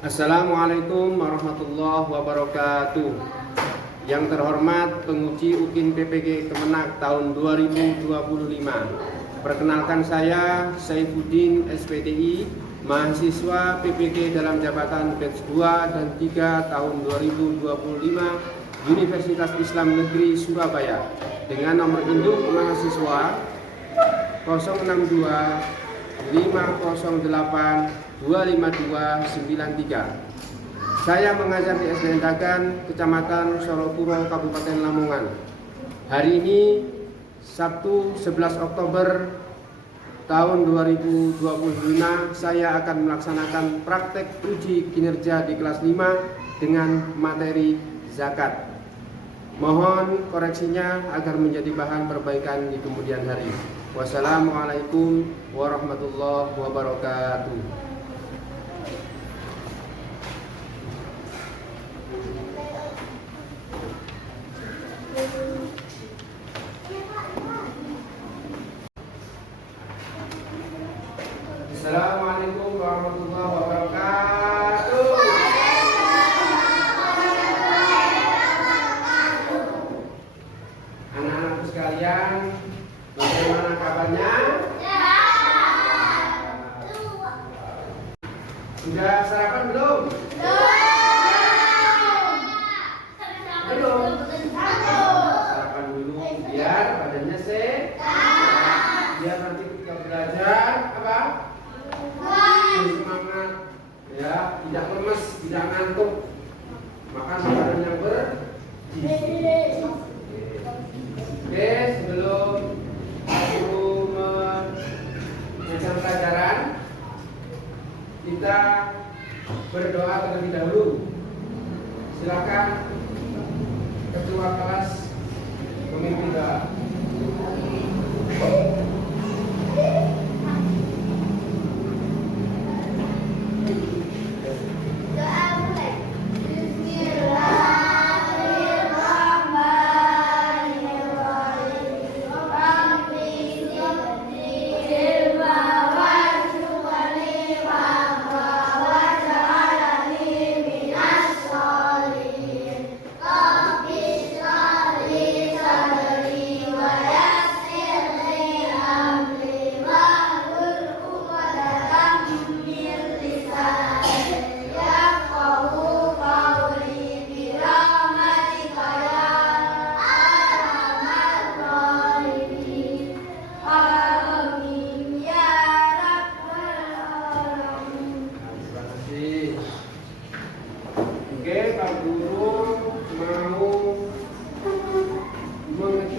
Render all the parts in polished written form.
Assalamualaikum warahmatullahi wabarakatuh. Yang terhormat penguji UKIN PPG Kemenak tahun 2025. Perkenalkan saya Saifuddin SPTI, mahasiswa PPG dalam jabatan batch 2 dan 3 tahun 2025 Universitas Islam Negeri Surabaya dengan nomor induk mahasiswa 062 508 25293. Saya mengajar di SDN Dagan, Kecamatan Solopuro, Kabupaten Lamongan. Hari ini Sabtu 11 Oktober tahun 2025, saya akan melaksanakan praktek uji kinerja di kelas 5 dengan materi zakat. Mohon koreksinya agar menjadi bahan perbaikan di kemudian hari. Wassalamualaikum warahmatullahi wabarakatuh. Assalamualaikum warahmatullahi wabarakatuh. Anak-anakku sekalian, bagaimana kabarnya? Sudah sarapan belum? Belum. Sarapan dulu biar badannya sehat. Biar nanti ketika belajar apa? Semangat, ya, tidak lemes, tidak ngantuk. Makan makanan yang bergizi. Oke, sebelum aku menyelesaikan pelajaran, kita berdoa terlebih dahulu. Silakan ketua kelas memimpin doa.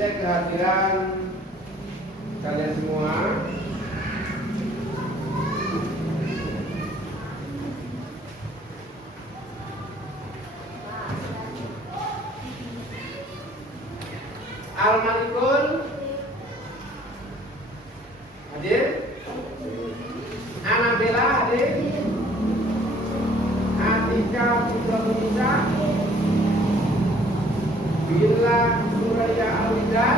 Kehadiran kalian semua. Al-Malikul hadir. Anabella hadir. Atika Putra Tunisa. Bila Suraya Alwida,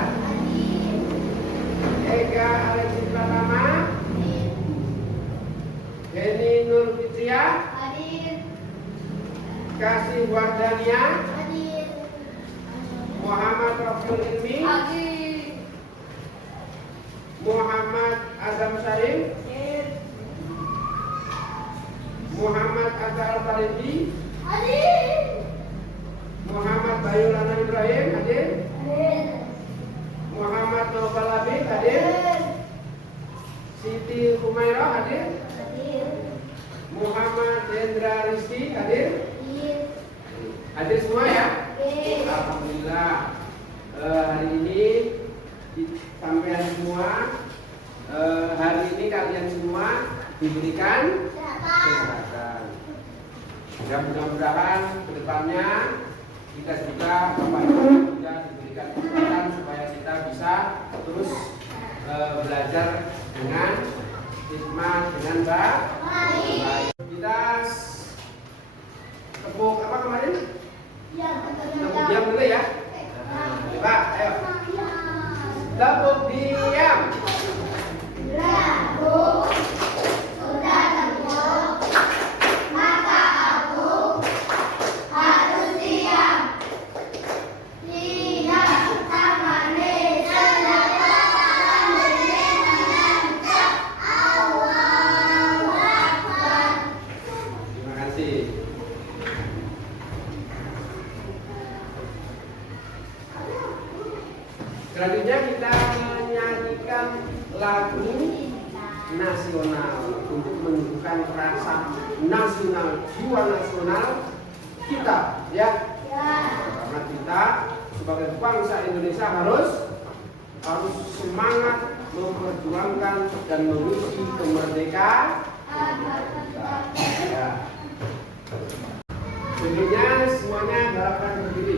Ega Alexis Pratama, Heni Nur Fitria, Kasih Wardania, Muhammad Rafsul Ilmi, Muhammad Azam Syarif, Muhammad Azhar Al-Faribi, Muhammad Bayulana Ibrahim hadir. Muhammad Nobal Labib hadir. Siti Humairah hadir. Muhammad Hendra Rizki hadir. Hadir semua ya? Alhamdulillah. Hari ini sampai semua, hari ini kalian semua diberikan kesehatan. Dan mudah-mudahan kedepannya kita juga Bapak Ibu juga diberikan kesempatan supaya kita bisa terus belajar dengan hikmah, dengan baik. Kita tepuk apa kemarin? Tepuk diam dulu ya. Coba, ayo. Tepuk diam. Bravo. Sudah tepuk. Maka lagu nasional untuk menunjukkan rasa nasional, jiwa nasional kita, ya. Karena kita sebagai bangsa Indonesia harus semangat memperjuangkan dan mengisi kemerdekaan. Ya. Selanjutnya semuanya harapkan berdiri.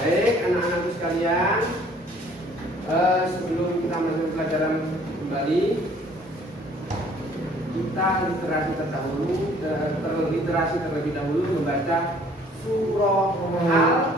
Baik, anak-anakku sekalian, sebelum kita masuk pelajaran kembali, kita literasi terlebih dahulu membaca surah Al-Ma'un.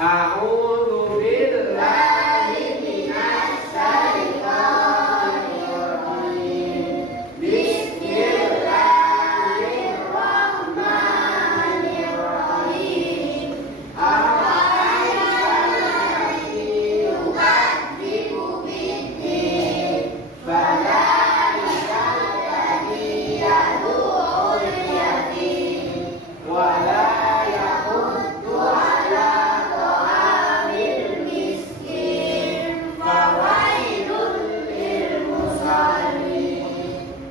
A'udzu billahi minasy syaithanir rajim. Bismillahirrahmanirrahim. Ar-Rahmanir-Rahim. Yukadzibu bid-din. Fadzalikal ladzi yad'ul yatim. Wa la yahuddu 'ala ta'amil miskin. Fawailul lil musallin.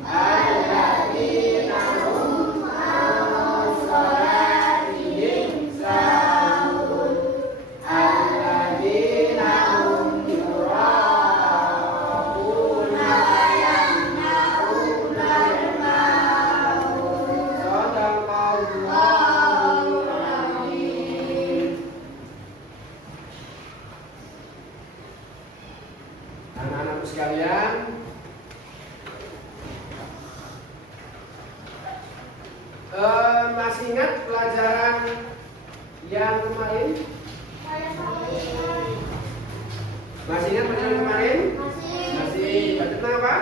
Alladzina hum 'an shalatihim sahun. Alladzina hum yura'una wa yamna'una al-ma'un. Shadaqallahul azim. Anak-anakku sekalian, masih ingat pelajaran yang kemarin? Masih ingat pelajaran kemarin? Masih. Baca tentang apa?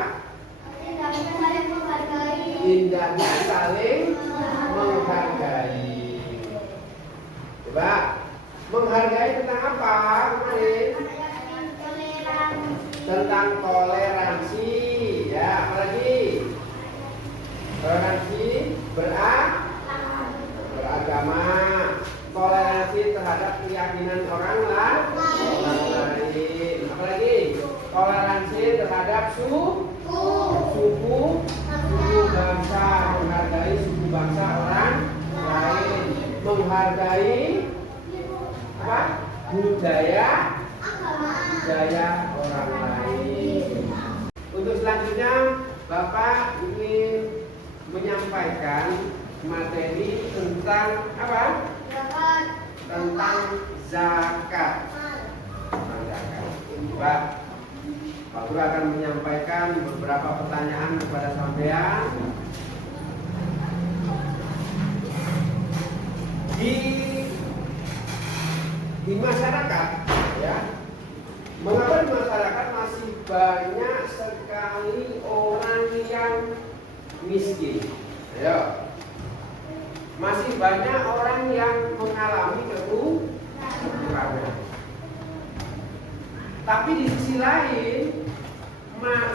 Indahnya saling menghargai. Coba, menghargai tentang apa kemarin? Tentang toleransi, ya. Apalagi? Toleransi beragama, toleransi terhadap keyakinan orang lain. Apalagi? Toleransi terhadap suku bangsa, menghargai suku bangsa orang lain, menghargai apa? budaya orang lain. Untuk selanjutnya, Bapak ingin menyampaikan materi tentang apa? Tentang zakat. Pak Guru akan menyampaikan beberapa pertanyaan kepada sampean. Di masyarakat, ya, mengapa di masyarakat masih banyak sekali orang yang miskin? Ayo. Masih banyak orang yang mengalami kekurangan. Tapi di sisi lain,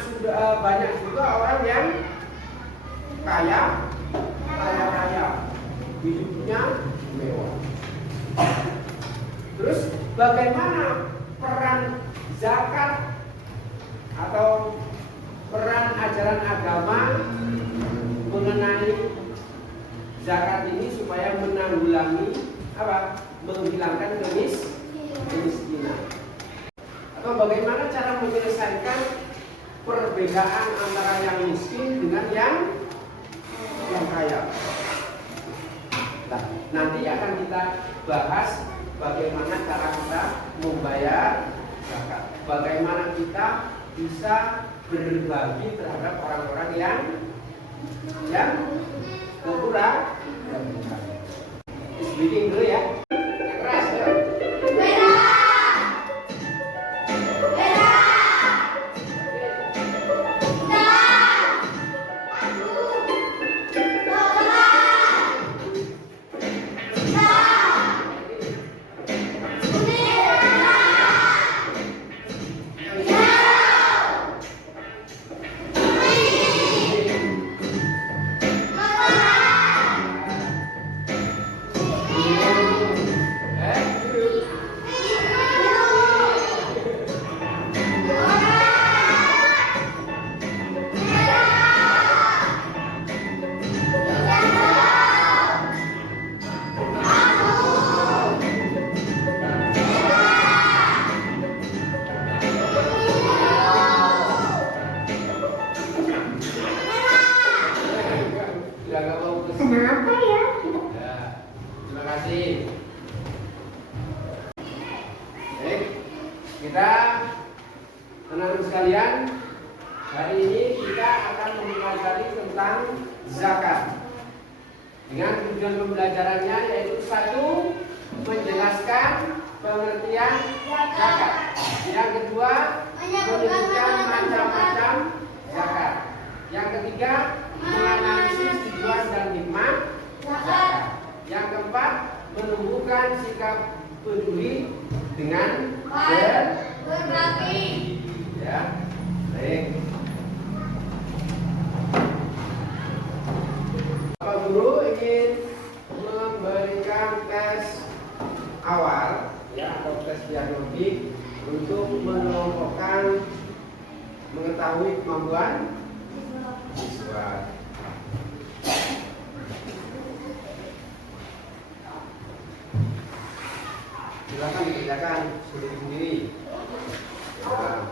sudah banyak juga orang yang kaya, hidupnya mewah. Terus bagaimana peran zakat atau peran ajaran agama mengenai zakat ini supaya menanggulangi apa? Menghilangkan kemiskinan. Atau bagaimana cara menyelesaikan perbedaan antara yang miskin dengan yang kaya. Nah, nanti akan kita bahas bagaimana cara kita membayar zakat. Bagaimana kita bisa berbagi terhadap orang-orang yang kekurangan. Speaking dulu ya. Keras ya. Kenapa ya? Ya, terima kasih. Baik, kita teman-teman sekalian, hari ini kita akan mempelajari tentang zakat. Dengan tujuan pembelajarannya yaitu satu, menjelaskan pengertian zakat. Yang kedua, menyebutkan macam-macam zakat. Yang ketiga, menganalisis tujuan dan hikmah zakat. Yang keempat, menumbuhkan sikap peduli dengan berbagi. Ya, baik. Bapak Guru ingin memberikan tes awal, ya, atau tes diagnostik untuk mengelompokkan mengetahui kemampuan siswa. Silakan dikerjakan sendiri-sendiri. Nah.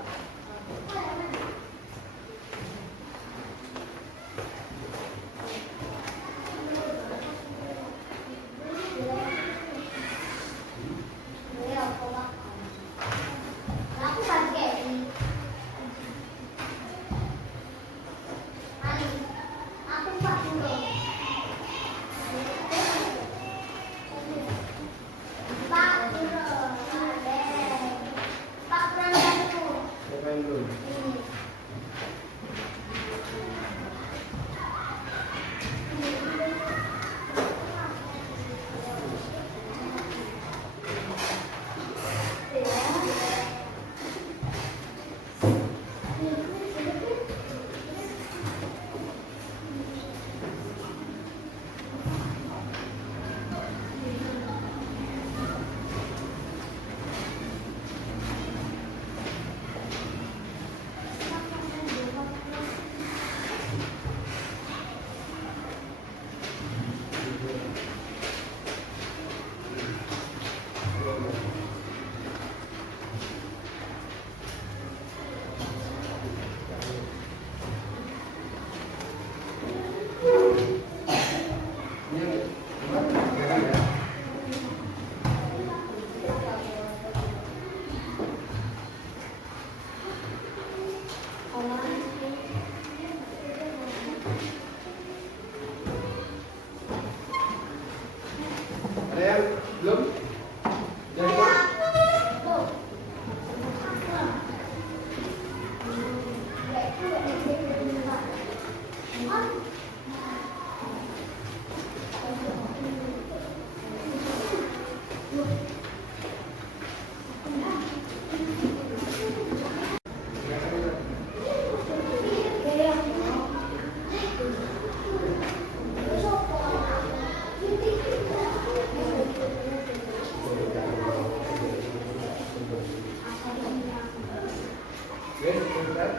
Sudah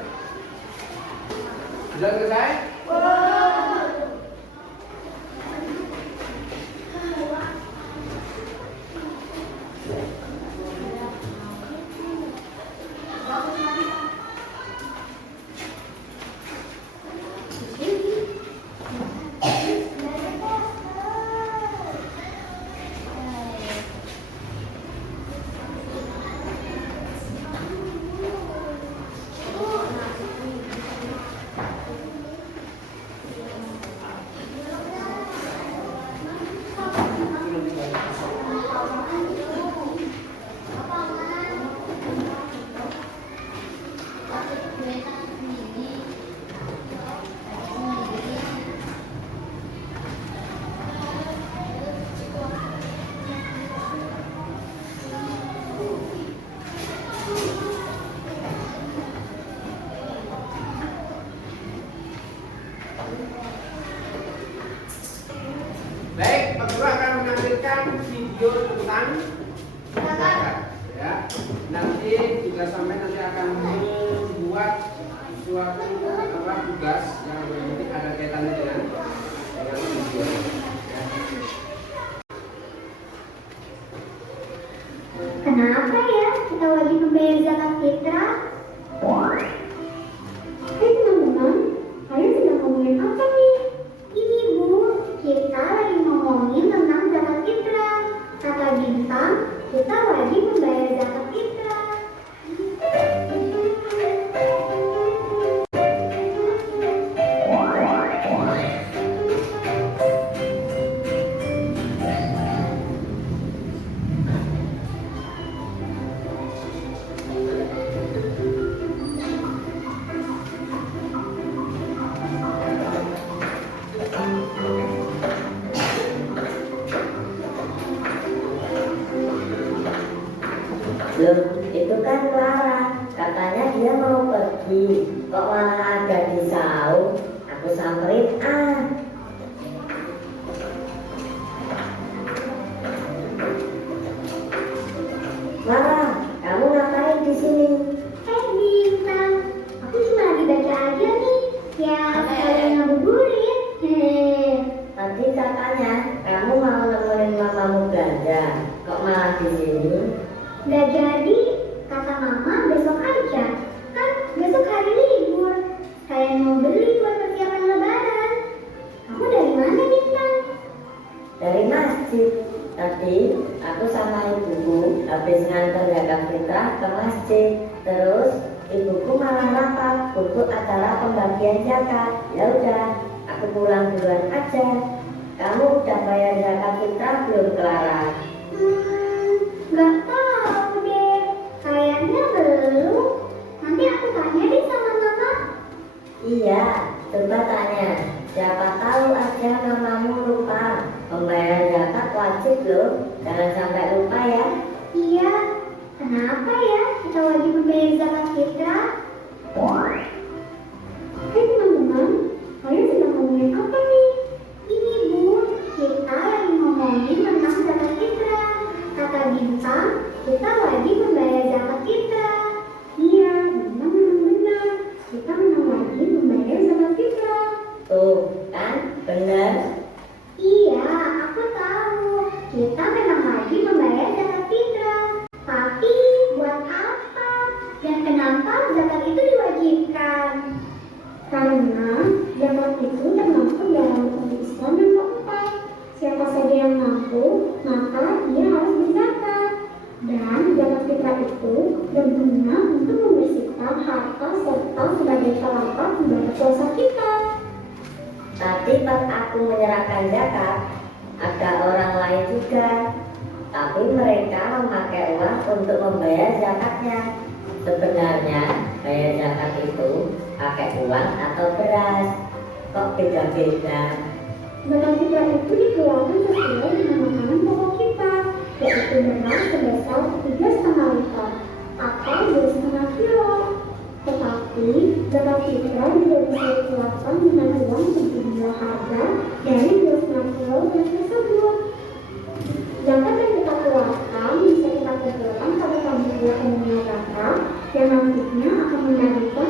selesai? Baik, Pak Guru akan menampilkan video tentang zakat. Ya, nanti juga sampai nanti akan membuat suatu tugas yang nanti ada kaitannya dengan video. Ya. Kenapa ya kita wajib membayar zakat fitrah? Hai teman-teman, kalian sedang ngomongin apa nih? Ini Bu, kita lagi ngomongin tentang zakat fitrah. Kata Bintang, kita wajib membayar zakat fitrah. Loh, itu kan Clara. Katanya dia mau pergi. Kok malah ada di saung? Aku samperin ah. Clara, kamu ngapain di sini? Bintang, aku cuma lagi baca aja nih. Ya, sekalian ngabuburit. Tadi katanya kamu mau nemenin mamamu belanja. Kok malah di sini? Gak jadi, kata Mama besok aja. Kan besok hari libur. Saya mau beli buat persiapan lebaran. Kamu dari mana, Bintang? Dari masjid. Tadi aku sama ibuku habis nganter zakat fitrah ke masjid. Terus ibuku malah lapar untuk acara pembagian zakat. Ya udah, aku pulang duluan aja. Kamu udah bayar zakat fitrah belum, Clara? Gak tahu deh. Kayaknya belum. Nanti aku tanya deh sama Mama. Iya, coba tanya. Siapa tahu aja mamamu lupa. Membayar zakat wajib loh. Jangan sampai lupa ya. Iya, kenapa ya kita wajib membayar zakat fitrah? Hai teman-teman, kalian sedang ngomongin apa nih? Ini Bu, kita lagi ngomongin tentang zakat fitrah. Kata Bintang, kita wajib membayar zakat fitrah. Iya, Bintang memang benar. Kita memang wajib membayar zakat fitrah. Tuh, kan? Bener. Iya, aku tahu. Kita memang wajib membayar zakat fitrah. Tapi buat apa? Dan kenapa zakat itu diwajibkan? Karena zakat itu termasuk dalam rukun Islam yang keempat. Siapa saja yang mampu, maka dia harus berzakat. Dan zakat fitrah itu berguna untuk membersihkan harta serta sebagai pelengkap ibadah puasa kita. Tadi pas aku menyerahkan zakat, ada orang lain juga. Tapi mereka memakai uang untuk membayar zakatnya. Sebenarnya bayar zakat itu pakai uang atau beras. Kok beda-beda? Zakat fitrah itu dikeluarkan sesuai dengan makanan pokok kita, yaitu beras sebesar 3,5 liter atau 2,5 kilo. Tetapi zakat fitrah juga bisa dikeluarkan dengan uang sejumlah harga dari 2,5 kilo tersebut. Zakat yang kita keluarkan bisa kita kumpulkan pada tabungan umumnya zakat yang nantinya akan mendapatkan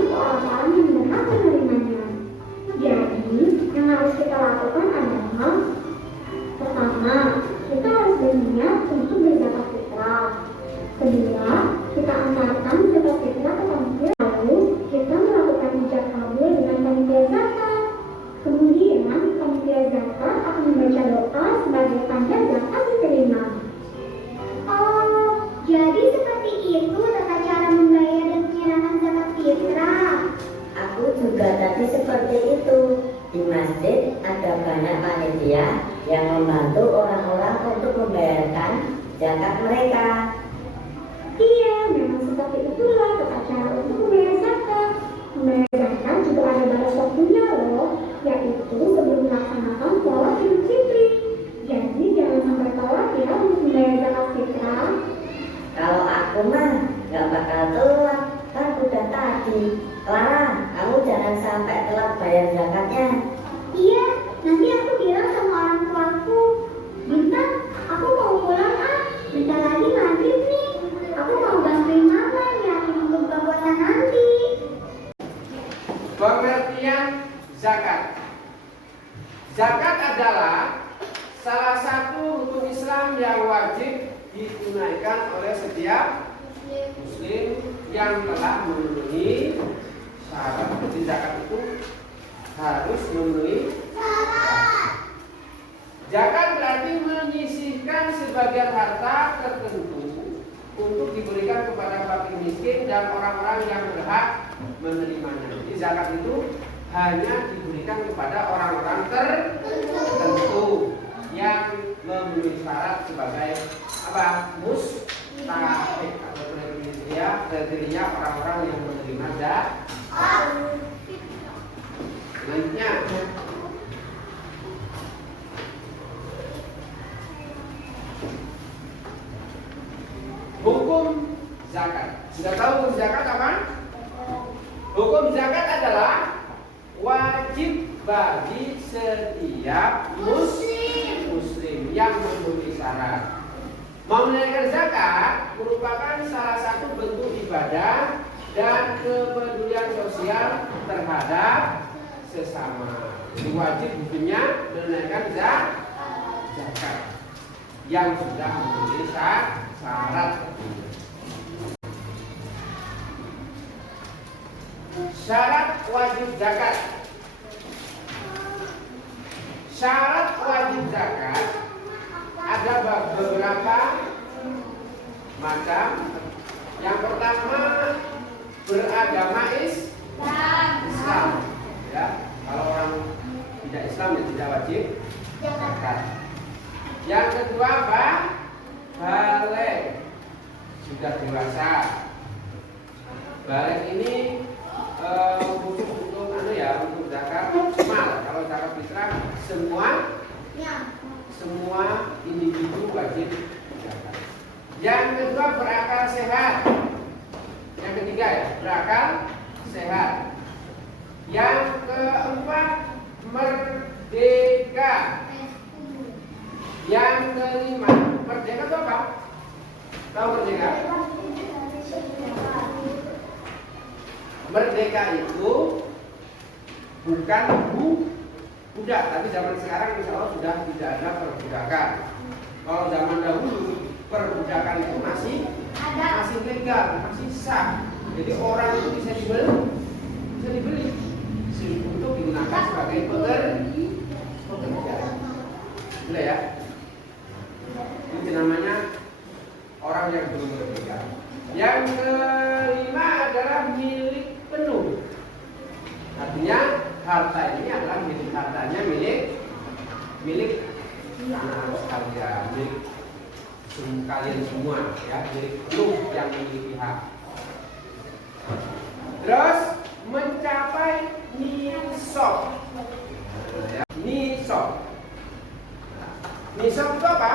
jadi seperti itu. Di masjid ada banyak panitia yang membantu orang-orang untuk membayarkan zakat mereka. Iya, memang seperti itulah acara untuk membayar zakat. Membayar zakat juga ada batas waktunya loh, yaitu sebelum melaksanakan sholat Idul Fitri. Jadi jangan sampai telat ya untuk membayar zakat fitrah. Kalau aku mah gak bakal telat, kan udah tadi. Clara, kamu jangan sampai telat bayar zakatnya. Iya, nanti aku bilang sama orang tuaku. Bintang, aku mau pulang ah. Bentar lagi maghrib nih. Aku mau bantuin mama nyiapin untuk buka puasa nanti. Pengertian zakat. Zakat adalah salah satu rukun Islam yang wajib ditunaikan oleh setiap muslim yang telah memenuhi syarat. Jadi zakat itu harus memenuhi syarat. Zakat berarti menyisihkan sebagian harta tertentu untuk diberikan kepada fakir miskin dan orang-orang yang berhak menerimanya. Jadi zakat itu hanya diberikan kepada orang-orang tertentu yang memenuhi syarat sebagai apa? Mustahik atau kriteria orang-orang yang menerima zakat. Selanjutnya, hukum zakat. Sudah tahu hukum zakat apa? Hukum zakat adalah wajib bagi setiap muslim yang memenuhi syarat. Menunaikan zakat merupakan salah satu bentuk ibadah dan kepedulian sosial terhadap sesama. Jadi wajib hukumnya menunaikan zakat yang sudah memenuhi syarat. Syarat wajib zakat. Syarat wajib zakat ada beberapa macam. Yang pertama, beragama Islam. Ya, kalau orang tidak Islam ya tidak wajib zakat. Yang kedua apa? Balik, sudah dewasa. Balik ini khusus untuk untuk zakat mal. Kalau zakat fitrah semua individu wajib zakat. Yang kedua berakal sehat. Yang ketiga ya, berakal sehat. Yang keempat merdeka. Yang kelima, merdeka itu apa? Tahu merdeka? Merdeka itu bukan budak, tapi zaman sekarang insya Allah sudah tidak ada perbudakan. Kalau zaman dahulu perbudakan itu masih legal, masih sah. Jadi orang itu bisa dibeli untuk digunakan sebagai pekerja. Boleh ya? Itu namanya orang yang belum merdeka. Yang kelima adalah milik penuh. Artinya harta ini adalah milik anak sekalian, milik kalian semua, ya, milik penuh yang memiliki hak. Terus mencapai nisab. Ya, nisab. Nisab itu apa?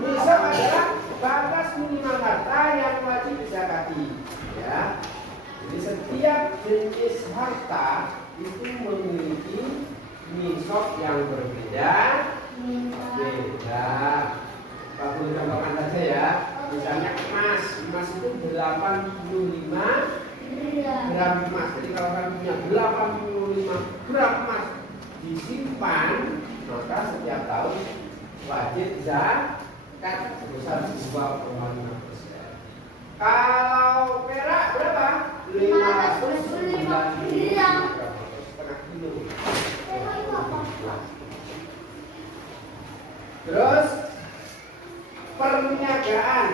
Nisab adalah batas minimal harta yang wajib dizakati. Ya. Jadi setiap jenis harta itu memiliki nisab yang berbeda. Pak boleh tambahkan saja ya. Misalnya emas itu 85 gram emas. Jadi kalau kan punya 85 gram emas disimpan, maka setiap tahun wajib zakat sebesar 2,5%. Kalau perak berapa? 595 gram, setengah kilo. Terus perniagaan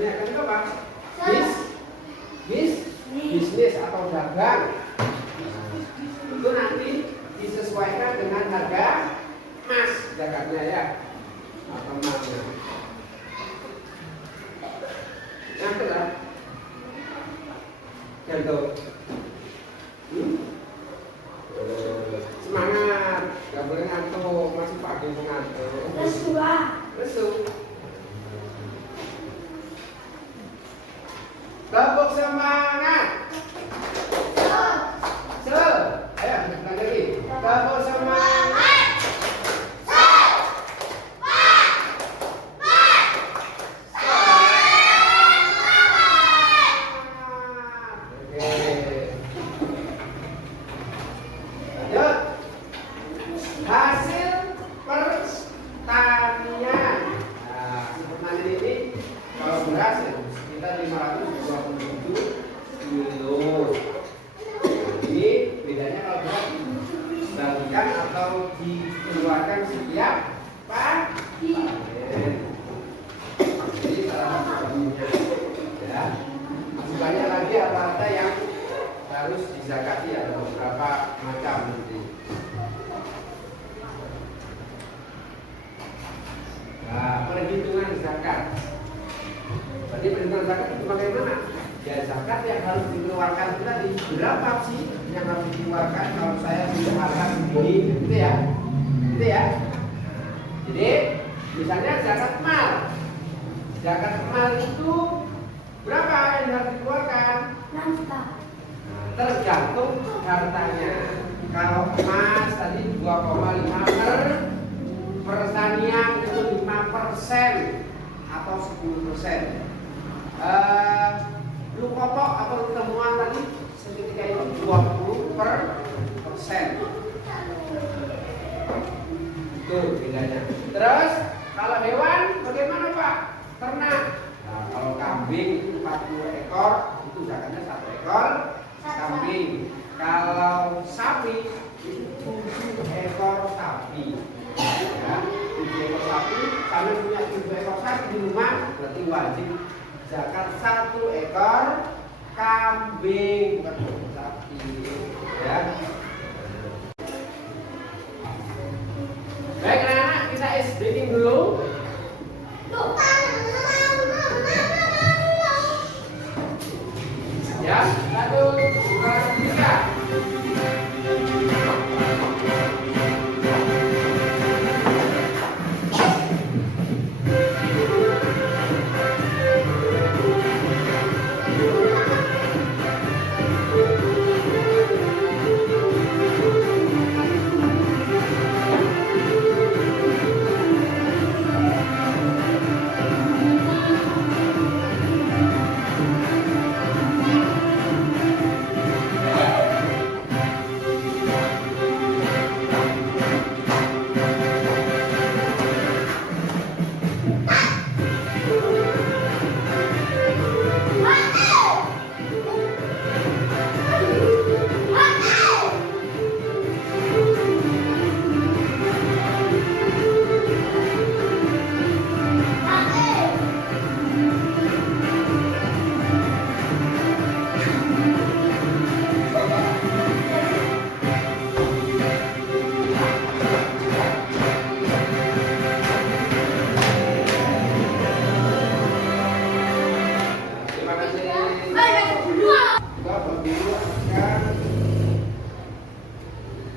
itu apa? Bisnis atau dagang. itu nanti disesuaikan dengan harga emas zakatnya ya, atau emasnya. Ngantuk lah, ngantuk. Semangat, gak boleh ngantuk, masih pagi ngantuk. Lesu. Tepuk semangat. Ayo, kita lagi. Tepuk semangat. Hasil pertanian. Nah, pertanian ini kalau beras ya, sekitar 527 kilo. Ini bedanya kalau beras dibagikan atau dikeluarkan setiap pagi. Jadi salah satu baginya. Ya, masih banyak lagi harta yang harus dizakati, ada beberapa macam nanti. Nah, perhitungan zakat. Berarti perhitungan zakat itu bagaimana? Ya, zakat yang harus dikeluarkan itu tadi berapa sih yang harus dikeluarkan kalau saya punya harta segini, gitu ya? Gitu ya? Jadi, misalnya zakat mal. Zakat mal itu berapa yang harus dikeluarkan? Tergantung hartanya. Kalau emas tadi 2,5 pertanian itu 5% atau 10%. Lu pokok atau temuan tadi seketika itu 20%. Itu bedanya. Terus kalau hewan bagaimana Pak? Ternak. Nah, kalau kambing 40 ekor itu zakatnya 1 ekor kambing. Kalau sapi itu 7 ekor sapi. Ya, 7 ekor sapi, kami punya 7 ekor sapi di rumah, berarti wajib zakat 1 ekor kambing, bukan sapi. Ya. Baik anak-anak, kita speaking dulu. Ya, 1, 2, 3.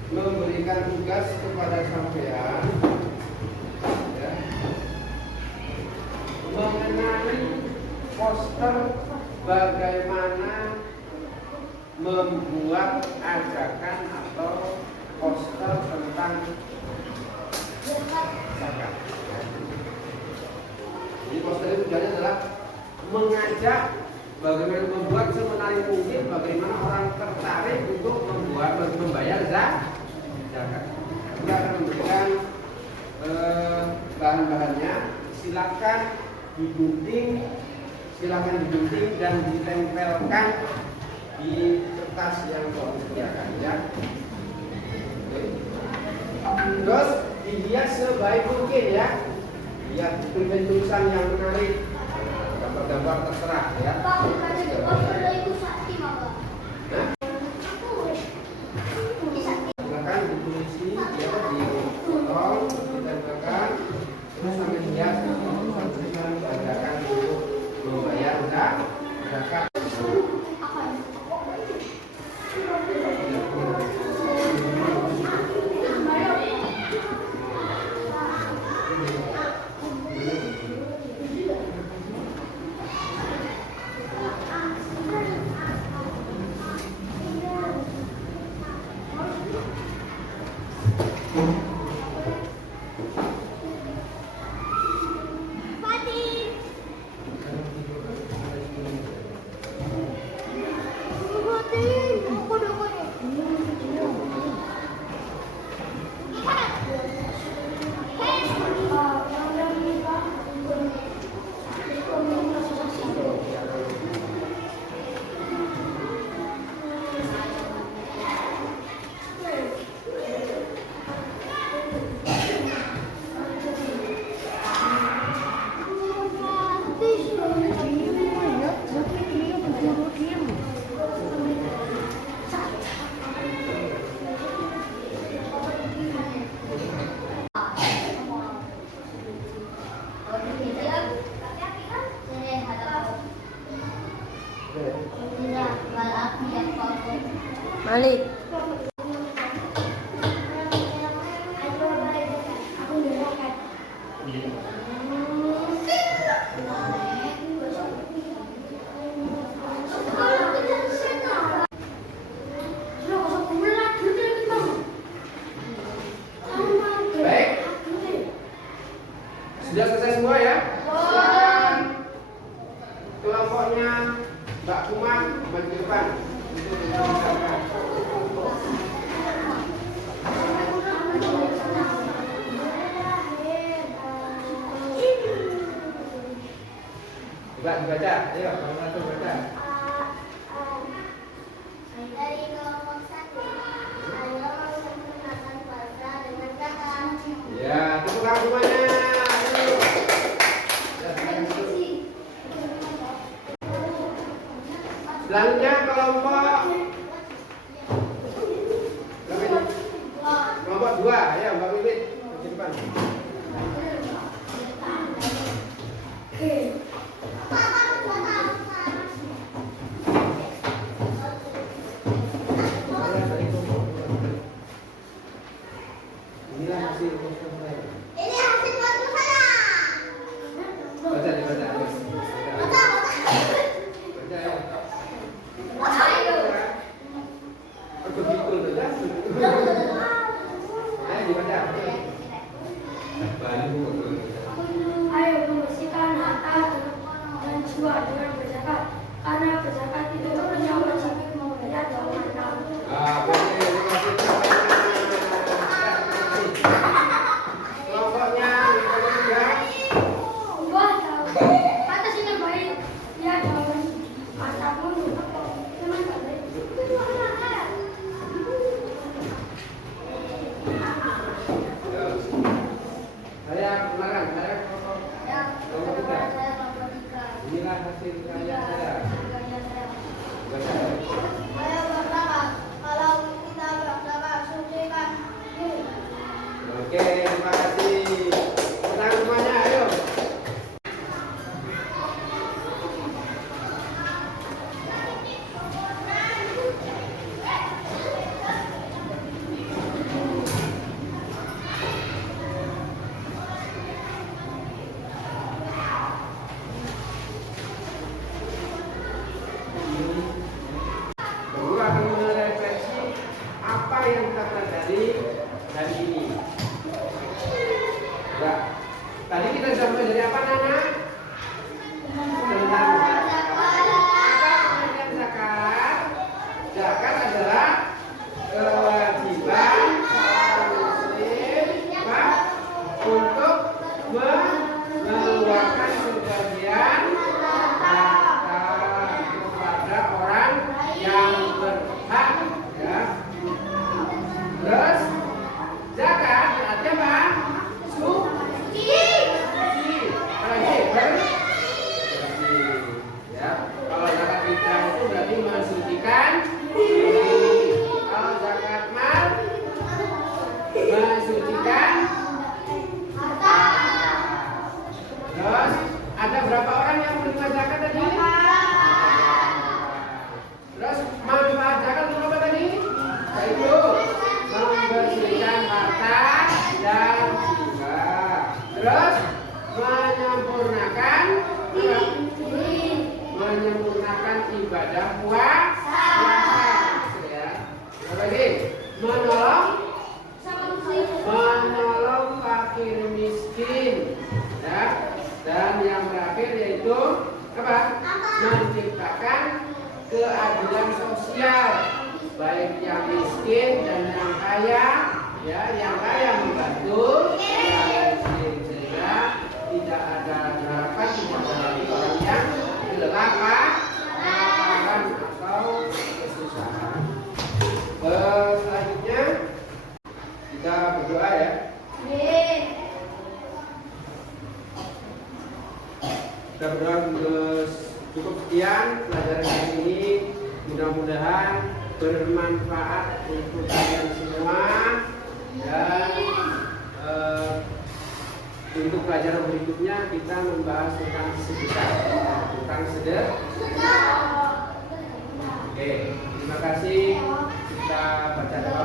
Memberikan tugas kepada sampean ya, mengenai poster bagaimana membuat ajakan atau poster tentang zakat. Jadi poster itu tujuannya adalah mengajak bagaimana membuat semenarik mungkin bagaimana orang tertarik untuk membayar zakat. Kita akan memberikan bahan-bahannya. Silakan digunting dan ditempelkan di kertas yang telah disediakan ya. Terus dihias sebaik mungkin ya. Lihat tulisan yang menarik, gambar-gambar terserah ya. Malik. Baik. Sudah selesai semua ya? Kelompoknya Mbak Kuma maju ke depan untuk menjelaskan. Coba dibaca, ayo, kamu satu baca. Dari kelompok 1, ayo sempurnakan puasa dengan zakat. Ya, tepuk tangan semuanya. Ayo. Ya, silakan duduk. Selanjutnya kelompok kelompok 2, ya Mbak Wiwit di depan. Inilah hasil poster saya. Ini hasil foto saya. Baca, dibaca. Ayo. Baca. Baca ya. Ayo. Aku betul dah. Ayo dibaca. Bantu. Ayo membersihkan harta dan jiwa dengan berzakat, karena berzakat itu punya wajib membayar jauhan kamu. Boleh, terima kasih semuanya. Ya, terima kasih. Kelompoknya juga. Wah, tahu. Kata sini baik, dia jauhan hartamu untuk teman baik. Saya ulangan, saya kelompok 3. Inilah hasil karya saya. Baca. Ayo berzakat. Kalau kita berzakat, sucikan diri. Oke, terima kasih. Tenang semuanya, ayo. Guru akan merefleksi apa yang kita pelajari hari ini. Ya, tadi kita sudah belajar apa Nana? Tentang zakat. Apa pengertian zakat? Zakat adalah kewajiban seorang muslim apa? Untuk mengeluarkan sebagian harta kepada orang yang berhak, ya. Terus zakat berarti apa? Suci. Apalagi bersih. Ya. Kalau zakat fitrah itu berarti mensucikan diri. Kalau zakat mal mensucikan harta. Terus ada berapa orang yang menerima zakat tadi? Terus manfaat zakat untuk apa tadi? Yaitu membersihkan harta dan jiwa. Terus menyempurnakan ibadah puasa. Ya. Apa lagi? Menolong fakir miskin. Ya. Dan yang terakhir yaitu apa? Menciptakan keadilan sosial, baik yang miskin dan yang kaya, ya, yang kaya membantu yang miskin, sehingga tidak ada harapan tidak ada lagi orang yang kelaparan atau kesusahan. Selanjutnya kita berdoa ya. Kita berdoa cukup sekian pelajaran hari ini, mudah-mudahan bermanfaat untuk kalian semua, dan untuk pelajaran berikutnya kita membahas tentang sedekah. Oke, terima kasih. kita baca doa